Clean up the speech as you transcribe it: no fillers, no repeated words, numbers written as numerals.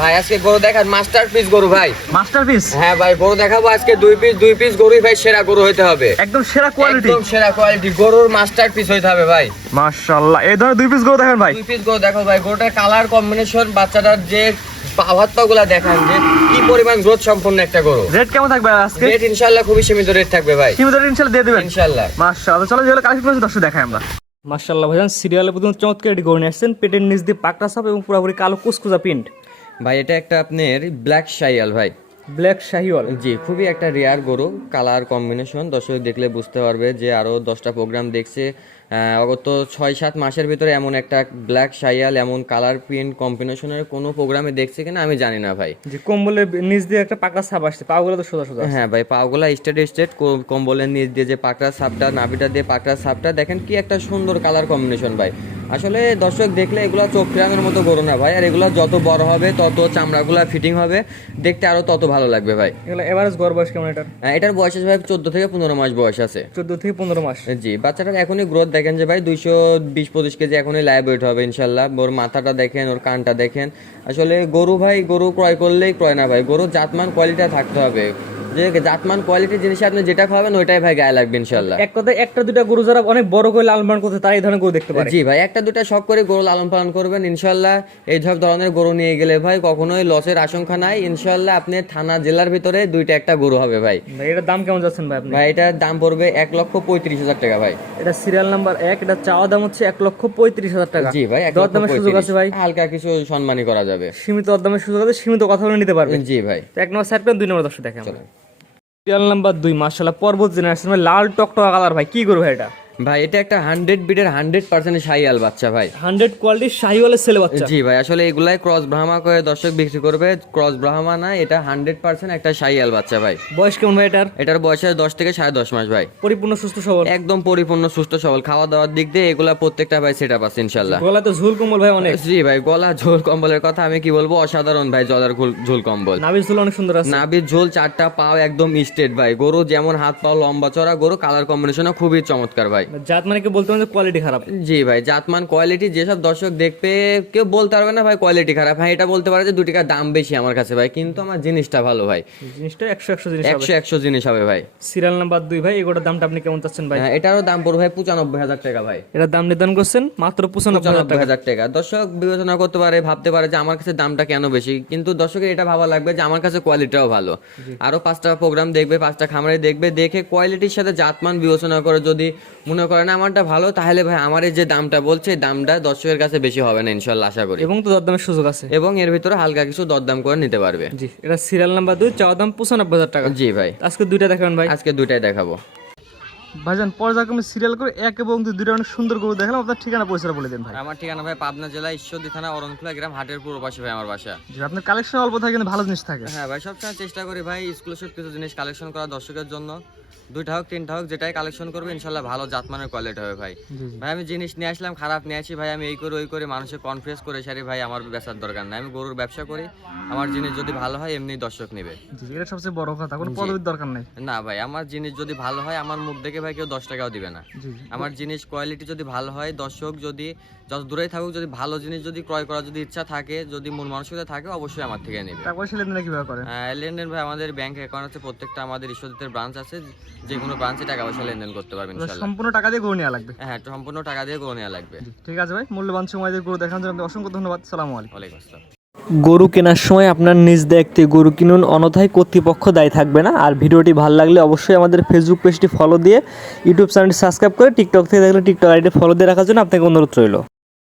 ভাই আজকে গরু দেখার মাস্টারপিস গরু ভাই। মাস্টারপিস? হ্যাঁ ভাই, গরু দেখাবো আজকে দুই পিস গরুই ভাই সেরা গরু হইতে হবে। একদম সেরা কোয়ালিটি? একদম সেরা কোয়ালিটি গরুর মাস্টারপিস হইতে হবে ভাই। মাশাআল্লাহ, এই ধরনের 2 পিস গরু দেখেন ভাই। 2 পিস গরু দেখো ভাই, গরুটার কালার কম্বিনেশন, বাচ্চাটার যে পাওয়ারগুলা দেখান যে কি পরিমাণ গ্রোথ সম্পন্ন একটা গরু। রেট কেমন থাকবে আজকে? রেট ইনশাআল্লাহ খুবই সীমিত রেট থাকবে ভাই। সীমিত রেট ইনশাআল্লাহ দিয়ে দিবেন ইনশাআল্লাহ। মাশাআল্লাহ, চলো যেগুলো কালেকশন করেছি দর্শক দেখাই আমরা। মাশাআল্লাহ ভাইজান, সিরিয়ালে প্রথম চমৎকার একটি গরু নিয়ে আসছেন, পেটের নিচ দিয়ে পাকড়া ছাপ এবং পুরোপুরি কালো কুচকুচা প্রিন্ট। ভাই এটা একটা আপনার ব্ল্যাক শাইয়াল ভাই। ব্ল্যাক শাহিওয়াল? জি, খুবই একটা রেয়ার গরু, কালার কম্বিনেশন দর্শক দেখলে বুঝতে পারবে যে আরো 10টা প্রোগ্রাম দেখছে। গত 6-7 মাসের ভিতরে এমন একটা ব্ল্যাক শাইয়াল এমন কালার প্রিন্ট কম্বিনেশনের কোনো প্রোগ্রামে দেখছে কিনা আমি জানি না ভাই। যে কম্বলের নিচ দিয়ে একটা পাকড়া ছাপ আসছে, পাগুলো তো সোজা সোজা। হ্যাঁ ভাই, পাগুলা স্ট্রেট কম্বলের নিচ দিয়ে যে পাকড়া ছাপটা, নাভিটা দিয়ে পাকড়া ছাপটা দেখেন কি একটা সুন্দর কালার কম্বিনেশন ভাই। আসলে দর্শক দেখলে এগুলা চোখ ফেরানোর মতো গরু না ভাই, আর এগুলা যত বড় হবে তত চামড়াগুলা ফিটিং হবে, দেখতে আরো তত ভালো লাগবে ভাই। এগুলো এভারেজ গড় বয়স কেমন এটার? এটার বয়স আছে ভাই 14 থেকে 15 মাস বয়স আছে। 14 থেকে 15 মাস? জি, বাচ্চাটার এখনই গ্রোথ দেখেন যে ভাই 220-25 কেজি এখনই লাইভ ওয়েট হবে ইনশাল্লাহ। ওর মাথাটা দেখেন, ওর কানটা দেখেন। আসলে গরু ভাই, গরু ক্রয় করলেই ক্রয় না ভাই, গরু জাতমান কোয়ালিটি থাকতে হবে। যে জাতমান কোয়ালিটির জিনিস আপনি যেটা খাবেন ওইটাই ভাই গায়ে লাগবে ইনশাল্লাহ। এক কথায় একটা দুটা গরু যারা অনেক বড় করে লালন পালন করতে তারা এই ধরনের গরু দেখতে পারে। জি ভাই, একটা দুটা শখ করে গরু লালন পালন করবেন ইনশাল্লাহ। এই সব ধরনের গরু নিয়ে গেলে ভাই কখনোই লসের আশঙ্কা নাই ইনশাল্লাহ। আপনি থানা জেলার ভিতরে দুইটা একটা গরু হবে ভাই। এটার দাম কেমন যাচ্ছেন ভাই আপনি? ভাই এটার দাম পড়বে 1,35,000 টাকা ভাই। এটা সিরিয়াল নাম্বার 1, এটা চাওয়া দাম হচ্ছে 1,35,000 টাকা। জি ভাই, দরদামের সুযোগ আছে ভাই? হালকা কিছু সম্মানী করা যাবে। সীমিত দরদামের সুযোগ আছে, সীমিত কথা বলে নিতে পারবেন। জি ভাই। তো 1 নম্বর সাইড প্ল্যান, 2 নম্বর দর্শক দেখেন। সিরিয়াল নাম্বার 2, মাশাআল্লাহ পর্বত জেনারেশন, লাল টকটকা কালার ভাই, কি গরু ভাই এটা? ভাই এটা একটা 100 বিটের 100% শাহিয়াল বাচ্চা ভাই। 100 কোয়ালিটির শাহিওয়ালের ছেলে বাচ্চা? জি ভাই, আসলে এগুলাই ক্রস ব্রাহ্মা করে দর্শক বিক্রি করবে, ক্রস ব্রাহ্মা না, এটা 100% একটা শাহিয়াল বাচ্চা ভাই। বয়স কেমন ভাই এটার? এটার বয়স 10 থেকে 10.5 মাস ভাই। পরিপূর্ণ সুস্থ সবল? একদম পরিপূর্ণ সুস্থ সবল, খাওয়া দাওয়ার দিক দিয়ে এগুলা প্রত্যেকটা ভাই সেটআপ আছে ইনশাআল্লাহ। গলা তো ঝুল কম্বল ভাই অনেক? জি ভাই, গলা ঝোল কম্বলের কথা আমি কি বলবো, অসাধারণ ভাই, জলার ঝোল কম্বল। নাভির ঝুল অনেক সুন্দর আছে? নাভির ঝোল, 4টা পাও একদম স্ট্রেট ভাই। গরু যেমন হাত পাও লম্বা চড়া, গরু কালার কম্বিনেশনও খুবই চমৎকার ভাই। জাত মানে কি বলতে মানে কোয়ালিটি খারাপ? জি ভাই, জাতমান কোয়ালিটি যেসব দর্শক দেখবে কেউ বলতে পারবে না ভাই কোয়ালিটি খারাপ। হ্যাঁ, এটা বলতে পারে যে 2 টাকা দাম বেশি আমার কাছে ভাই, কিন্তু আমার জিনিসটা ভালো ভাই। জিনিসটা 100 জিনিস হবে। 100 জিনিস হবে ভাই। সিরিয়াল নাম্বার 2 ভাই, এগুলোর দামটা আপনি কেমন চাচ্ছেন ভাই? এটারও দাম পড়বে ভাই 95,000 টাকা ভাই। এটার দাম নির্ধারণ করছেন মাত্র 95,000 টাকা। দর্শক বিবেচনা করতে পারে, ভাবতে পারে যে আমার কাছে দামটা কেন বেশি, কিন্তু দর্শকের এটা ভাবা লাগবে যে আমার কাছে কোয়ালিটিটাও ভালো। আরো 5টা প্রোগ্রাম দেখবে, 5টা খামারে দেখবে, দেখে কোয়ালিটির সাথে জাতমান বিবেচনা করে যদি মনে করেন আমারটা ভালো, তাহলে ভাই আমার এই যে দামটা বলছে দামটা দর্শকের কাছে বেশি হবে না ইনশাআল্লাহ, আশা করি। এবং তো দরদামের সুযোগ আছে, এবং এর ভিতরে হালকা কিছু দরদাম করে নিতে পারবে। জি, এটা সিরিয়াল নাম্বার 2, চাওয়া দাম 95,000 টাকা। জি ভাই। আজকে 2টা দেখাবেন ভাই? আজকে 2টাই দেখাবো ভাইজান। পর্যায়ক্রমে সিরিয়াল করে 1 এবং 2 অনেক সুন্দর গরু দেখলাম, আপনার ঠিকানা পরিচয় বলে দেন ভাই। আমার ঠিকানা ভাই পাবনা জেলা ঈশ্বরদী থানা অরণখোলা গ্রাম, হাটের পূর্ব পাশে ভাই আমার বাসা। জি, আপনার কালেকশন অল্প থাকে কিন্তু ভালো জিনিস থাকে। হ্যাঁ ভাই, সবসময় চেষ্টা করি ভাই এক্সক্লুসিভ কিছু জিনিস কালেকশন করা দর্শকের জন্য। 2টা হোক 3টা হোক, যেটাই কালেকশন করবে ইনশাল্লাহ ভালো জাতমানের কোয়ালিটি হবে ভাই। ভাই আমি জিনিস নিয়ে আসলাম, খারাপ নিয়ে আসি ভাই, আমি এই করে ওই করে মানুষের কনফিউজ করে সারি ভাই, আমার বেচার দরকার নাই। আমি গরুর ব্যবসা করি, আমার জিনিস যদি ভালো হয় এমনি দর্শক নেবে। এটা সবচেয়ে বড় কথা, কোনো পদবির দরকার নাই। না ভাই, আমার জিনিস যদি ভালো হয় আমার মুখ দেখে ভাই কেউ 10 টাকাও দিবে না। আমার জিনিস কোয়ালিটি যদি ভালো হয়, দর্শক যদি যত দূরেই থাকুক, যদি ভালো জিনিস যদি ক্রয় করার যদি ইচ্ছা থাকে, যদি মন মানসিকতা থাকে, অবশ্যই আমার থেকে নেবে। টাকা পয়সা লেনদেন কিভাবে করেন? লেনদেন ভাই আমাদের ব্যাংক অ্যাকাউন্ট আছে, প্রত্যেকটা আমাদের ঈশ্বরদীর ব্রাঞ্চ আছে, যে কোনো ব্রাঞ্চে টাকা পয়সা লেনদেন করতে পারবেন ইনশাআল্লাহ। সম্পূর্ণ টাকা দিয়ে গরু নেওয়া লাগবে? হ্যাঁ, সম্পূর্ণ টাকা দিয়ে গরু নেওয়া লাগবে। ঠিক আছে ভাই, মূল্যবান সময় দিয়ে গরু দেখানোর জন্য অসংখ্য ধন্যবাদ। আসসালামু আলাইকুম। ওয়ালাইকুম আসসালাম। গরু কেনার সময় আপনার নিজ দায়িত্বে গরু কিনুন, অন্যথায় কর্তৃপক্ষ দায়ী থাকবে না। আর ভিডিওটি ভালো লাগলে অবশ্যই আমাদের ফেসবুক পেজটি ফলো দিয়ে, ইউটিউব চ্যানেলটি সাবস্ক্রাইব করে, টিকটক থেকে দেখলে টিকটক আইডি ফলো দিয়ে রাখার জন্য আপনাকে অনুরোধ রইল।